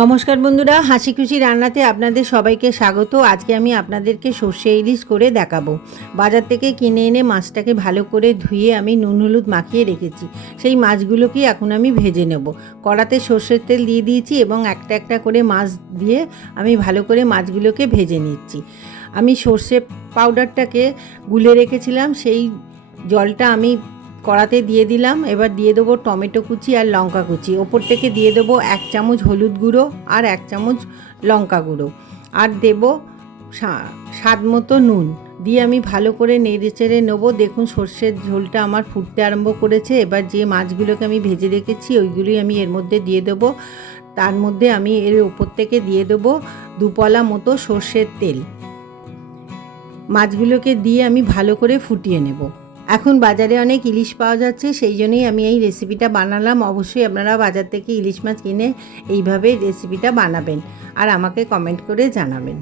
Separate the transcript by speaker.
Speaker 1: নমস্কার বন্ধুরা, হাসি খুশি রান্নাতে আপনাদের সবাইকে স্বাগত। আজকে আমি আপনাদেরকে সর্ষে ইলিশ করে দেখাবো। বাজার থেকে কিনে এনে মাছটাকে ভালো করে ধুয়ে আমি নুন হলুদ মাখিয়ে রেখেছি। সেই মাছগুলোকে এখন আমি ভেজে নেব। কড়াতে সর্ষের তেল দিয়ে দিয়েছি এবং একটা একটা করে মাছ দিয়ে আমি ভালো করে মাছগুলোকে ভেজে নিচ্ছি। আমি সর্ষে পাউডারটাকে গুলে রেখেছিলাম, সেই জলটা আমি কড়াতে দিয়ে দিলাম। এবার দিয়ে দেবো টমেটো কুচি আর লঙ্কা কুচি। ওপর থেকে দিয়ে দেবো এক চামচ হলুদ গুঁড়ো আর এক চামচ লঙ্কা গুঁড়ো। আর দেবো স্বাদ মতো নুন। দিয়ে আমি ভালো করে নেড়ে চেড়ে নেব। দেখুন সর্ষের ঝোলটা আমার ফুটতে আরম্ভ করেছে। এবার যে মাছগুলোকে আমি ভেজে রেখেছি, ওইগুলোই আমি এর মধ্যে দিয়ে দেবো। তার মধ্যে আমি এর ওপর থেকে দিয়ে দেবো দুপলা মতো সর্ষের তেল। মাছগুলোকে দিয়ে আমি ভালো করে ফুটিয়ে নেব। এখন বাজারে অনেক ইলিশ পাওয়া যাচ্ছে, সেই জন্যই আমি এই রেসিপিটা বানালাম। অবশ্যই আপনারা বাজার থেকে ইলিশ মাছ কিনে এইভাবে রেসিপিটা বানাবেন। আর আমাকে কমেন্ট করে জানাবেন।